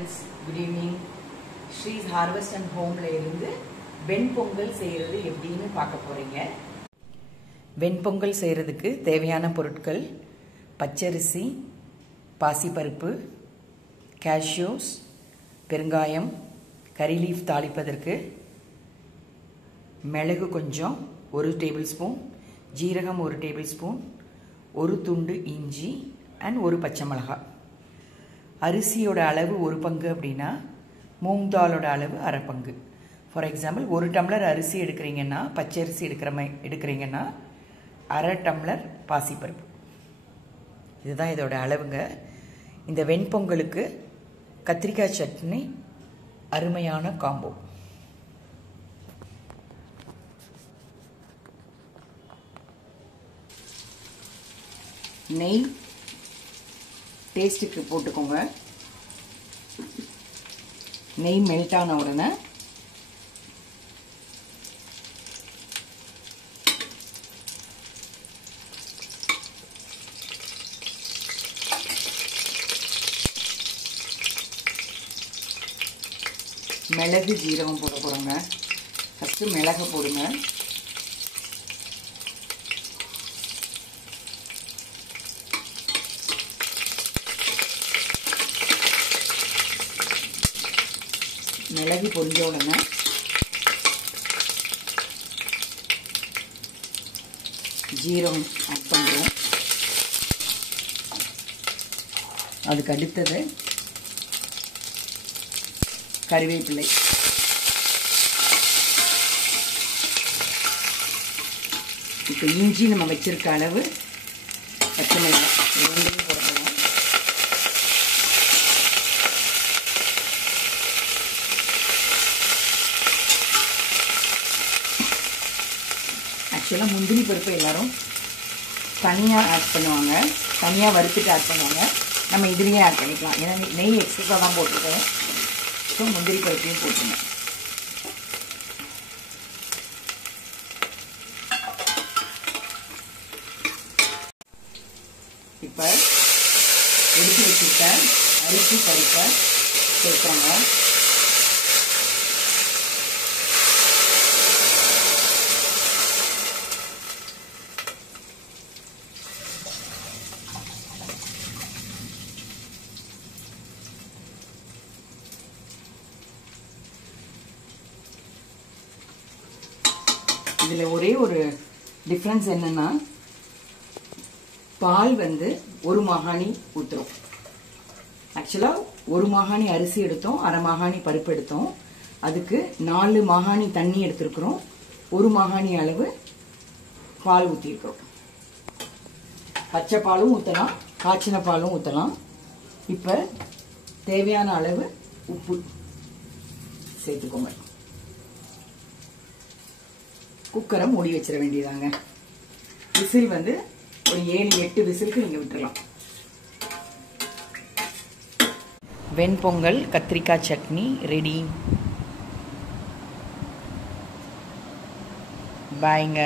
friends, good evening. Shree's Harvest and Homeல இருந்து வெண்பொங்கல் செய்யறது எப்படின்னு பார்க்க போறீங்க. வெண்பொங்கல் செய்யறதுக்கு தேவையான பொருட்கள் பச்சரிசி, பாசிப்பருப்பு, கேஷ்யூஸ், பெருங்காயம், கரி லீஃப் தாளிப்பதற்கு, மிளகு கொஞ்சம் 1 டேபிள்ஸ்பூன், ஜீரகம் 1 டேபிள்ஸ்பூன், 1 துண்டு இஞ்சி அண்ட் 1 பச்சை மிளகாய். அரிசியோட அளவு 1 பங்கு அப்படின்னா மூங் தாலோட அளவு அரை பங்கு. ஃபார் எக்ஸாம்பிள் 1 டம்ளர் அரிசி எடுக்கிறீங்கன்னா, பச்சரிசி எடுக்கிறீங்கன்னா அரை டம்ளர் பாசிப்பருப்பு. இதுதான் இதோட அளவுங்க. இந்த வெண்பொங்கலுக்கு கத்திரிக்காய் சட்னி அருமையான காம்போ. நெய் டேஸ்ட்டுக்கு போட்டுக்கோங்க. நெய் மெல்ட் ஆன உடனே மிளகு ஜீரகம் போட போகிறோங்க. ஃபஸ்ட்டு மிளகு போடுங்க. மிளகு பொரிஞ்ச உடனே ஜீரகம் ஆட் பண்ணுறோம். அதுக்கு அடுத்தது கறிவேப்பிலை, இப்போ இஞ்சி நம்ம வச்சிருக்க அளவு பச்சை மிளகாய் ரெண்டையும் போடணும். ஆக்சுவலாக முந்திரி பருப்பு எல்லாரும் தனியாக ஆட் பண்ணுவாங்க, தனியாக வறுத்துட்டு ஆட் பண்ணுவாங்க. நம்ம இதுலேயே ஆட் பண்ணிக்கலாம். ஏன்னா நெய் எக்ஸ்ட்ரா தான் போட்டிருக்கோம். ஸோ முந்திரி பருப்பையும் போட்டுருங்க. இப்போ எடுத்து வச்சுருக்க அரிசி பருப்பை சேர்க்குறாங்க. இதில் ஒரே ஒரு டிஃப்ரென்ஸ் என்னன்னா, பால் வந்து 1 மாகாணி ஊற்றுறோம். ஆக்சுவலாக 1 மாகாணி அரிசி எடுத்தோம், அரை மாகாணி பருப்பு எடுத்தோம். அதுக்கு 4 மாகாணி தண்ணி எடுத்துருக்குறோம், 1 மாகாணி அளவு பால் ஊற்றிருக்கிறோம். பச்சை பாலும் ஊற்றலாம், காய்ச்சின பாலும் ஊற்றலாம். இப்போ தேவையான அளவு உப்பு சேர்த்துக்கோங்க. குக்கரை மூடி வச்சிட வேண்டியதாங்க. விசில் வந்து ஒரு 7-8 விசிலுக்கு நீங்கள் விட்டுடலாம். வெண்பொங்கல் கத்திரிக்காய் சட்னி ரெடி. பாய்ங்க.